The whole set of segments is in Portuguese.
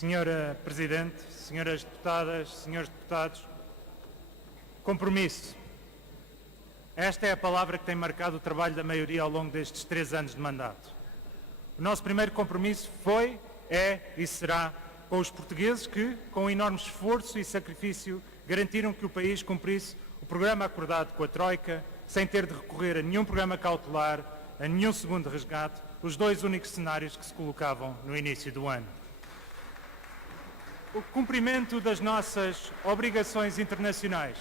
Senhora Presidente, senhoras deputadas, senhores deputados, compromisso. Esta é a palavra que tem marcado o trabalho da maioria ao longo destes 3 anos de mandato. O nosso primeiro compromisso foi, é e será com os portugueses que, com enorme esforço e sacrifício, garantiram que o país cumprisse o programa acordado com a Troika, sem ter de recorrer a nenhum programa cautelar, a nenhum segundo resgate, os 2 únicos cenários que se colocavam no início do ano. O cumprimento das nossas obrigações internacionais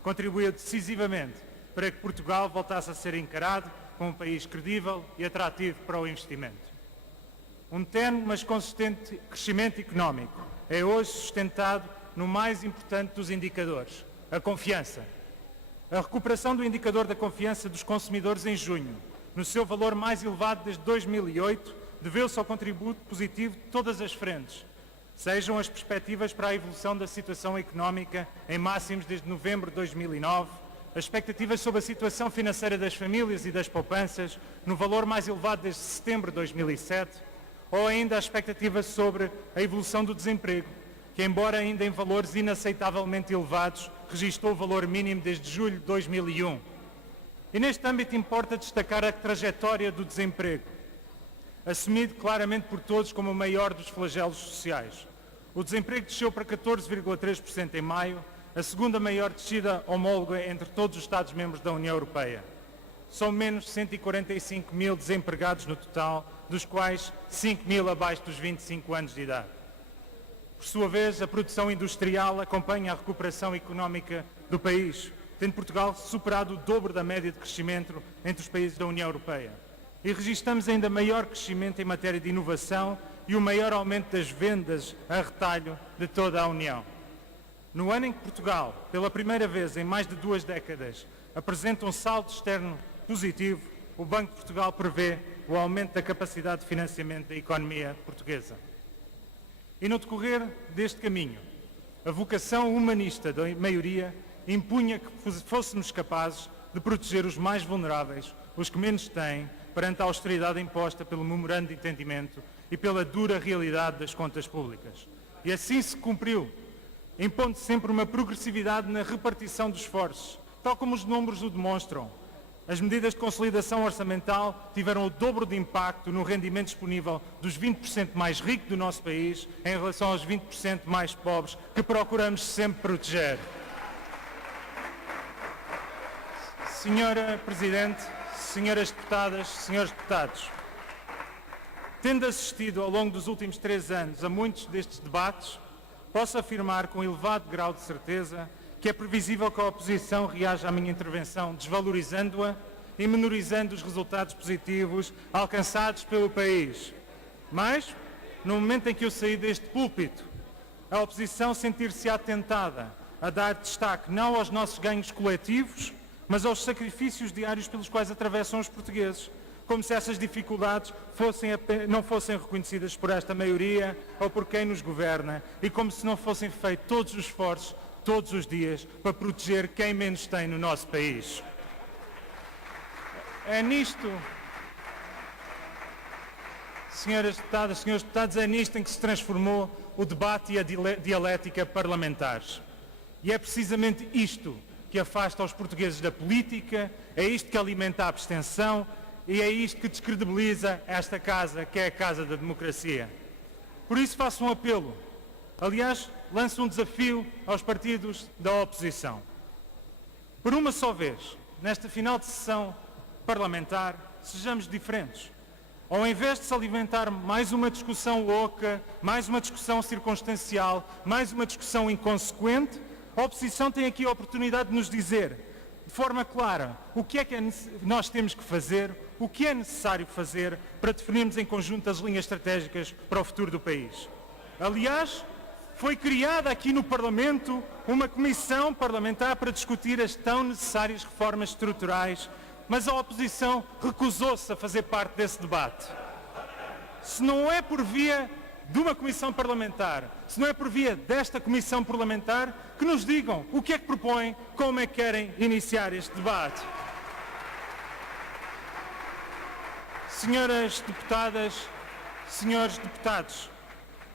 contribuiu decisivamente para que Portugal voltasse a ser encarado como um país credível e atrativo para o investimento. Um tenue, mas consistente crescimento económico é hoje sustentado no mais importante dos indicadores, a confiança. A recuperação do indicador da confiança dos consumidores em junho, no seu valor mais elevado desde 2008, deveu-se ao contributo positivo de todas as frentes, sejam as perspectivas para a evolução da situação económica em máximos desde novembro de 2009, as expectativas sobre a situação financeira das famílias e das poupanças no valor mais elevado desde setembro de 2007, ou ainda as expectativas sobre a evolução do desemprego, que, embora ainda em valores inaceitavelmente elevados, registrou o valor mínimo desde julho de 2001. E neste âmbito importa destacar a trajetória do desemprego, assumido claramente por todos como o maior dos flagelos sociais. O desemprego desceu para 14,3% em maio, a segunda maior descida homóloga entre todos os Estados-membros da União Europeia. São menos 145 mil desempregados no total, dos quais 5 mil abaixo dos 25 anos de idade. Por sua vez, a produção industrial acompanha a recuperação económica do país, tendo Portugal superado o dobro da média de crescimento entre os países da União Europeia. E registramos ainda maior crescimento em matéria de inovação e o maior aumento das vendas a retalho de toda a União. No ano em que Portugal, pela primeira vez em mais de 2 décadas, apresenta um saldo externo positivo, o Banco de Portugal prevê o aumento da capacidade de financiamento da economia portuguesa. E no decorrer deste caminho, a vocação humanista da maioria impunha que fôssemos capazes de proteger os mais vulneráveis, os que menos têm, perante a austeridade imposta pelo memorando de entendimento e pela dura realidade das contas públicas. E assim se cumpriu, impondo sempre uma progressividade na repartição dos esforços, tal como os números o demonstram. As medidas de consolidação orçamental tiveram o dobro de impacto no rendimento disponível dos 20% mais ricos do nosso país em relação aos 20% mais pobres que procuramos sempre proteger. Senhora Presidente, senhoras deputadas, senhores deputados, tendo assistido ao longo dos últimos 3 anos a muitos destes debates, posso afirmar com elevado grau de certeza que é previsível que a oposição reaja à minha intervenção desvalorizando-a e menorizando os resultados positivos alcançados pelo país. Mas, no momento em que eu saí deste púlpito, a oposição sentir-se-á tentada a dar destaque não aos nossos ganhos coletivos, mas aos sacrifícios diários pelos quais atravessam os portugueses, como se essas dificuldades não fossem reconhecidas por esta maioria ou por quem nos governa, e como se não fossem feitos todos os esforços, todos os dias, para proteger quem menos tem no nosso país. É nisto, senhoras deputadas, senhores deputados, é nisto em que se transformou o debate e a dialética parlamentares. E é precisamente isto que afasta os portugueses da política, é isto que alimenta a abstenção e é isto que descredibiliza esta casa, que é a casa da democracia. Por isso faço um apelo, aliás, lanço um desafio aos partidos da oposição. Por uma só vez, nesta final de sessão parlamentar, sejamos diferentes. Ao invés de se alimentar mais uma discussão oca, mais uma discussão circunstancial, mais uma discussão inconsequente, a oposição tem aqui a oportunidade de nos dizer, de forma clara, o que é que nós temos que fazer, o que é necessário fazer para definirmos em conjunto as linhas estratégicas para o futuro do país. Aliás, foi criada aqui no Parlamento uma comissão parlamentar para discutir as tão necessárias reformas estruturais, mas a oposição recusou-se a fazer parte desse debate. Se não é por via de uma comissão parlamentar, se não é por via desta comissão parlamentar, que nos digam o que é que propõem, como é que querem iniciar este debate. Senhoras deputadas, senhores deputados,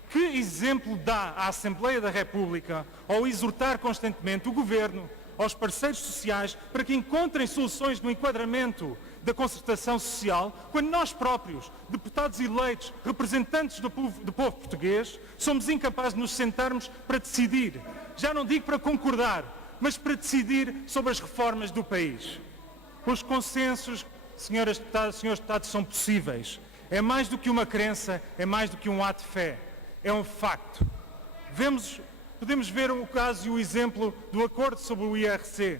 Que exemplo dá à Assembleia da República ao exortar constantemente o Governo, aos parceiros sociais, para que encontrem soluções no enquadramento da concertação social, quando nós próprios, deputados eleitos, representantes do povo português, somos incapazes de nos sentarmos para decidir, já não digo para concordar, mas para decidir sobre as reformas do país. Os consensos, senhoras deputadas, senhores deputados, são possíveis. É mais do que uma crença, é mais do que um ato de fé. É um facto. Podemos ver o caso e o exemplo do acordo sobre o IRC,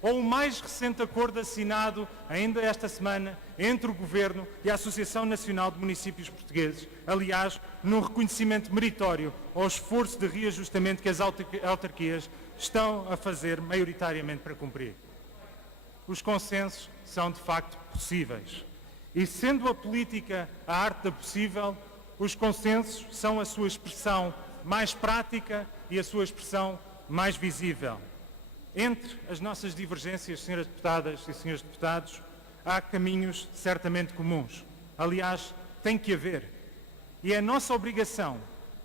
ou o mais recente acordo assinado ainda esta semana entre o Governo e a Associação Nacional de Municípios Portugueses, aliás, num reconhecimento meritório ao esforço de reajustamento que as autarquias estão a fazer maioritariamente para cumprir. Os consensos são de facto possíveis. E sendo a política a arte da possível, os consensos são a sua expressão mais prática e a sua expressão mais visível. Entre as nossas divergências, senhoras deputadas e senhores deputados, há caminhos certamente comuns. Aliás, tem que haver. E é a nossa obrigação,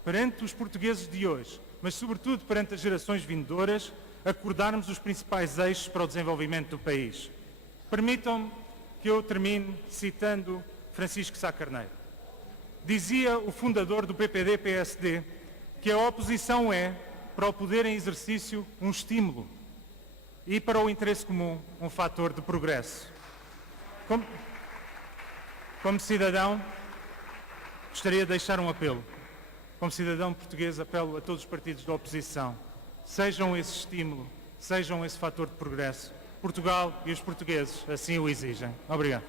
perante os portugueses de hoje, mas sobretudo perante as gerações vindouras, acordarmos os principais eixos para o desenvolvimento do país. Permitam-me que eu termine citando Francisco Sá Carneiro. Dizia o fundador do PPD-PSD que a oposição é, para o poder em exercício, um estímulo e para o interesse comum, um fator de progresso. Como cidadão, gostaria de deixar um apelo. Como cidadão português, apelo a todos os partidos da oposição. Sejam esse estímulo, sejam esse fator de progresso. Portugal e os portugueses assim o exigem. Obrigado.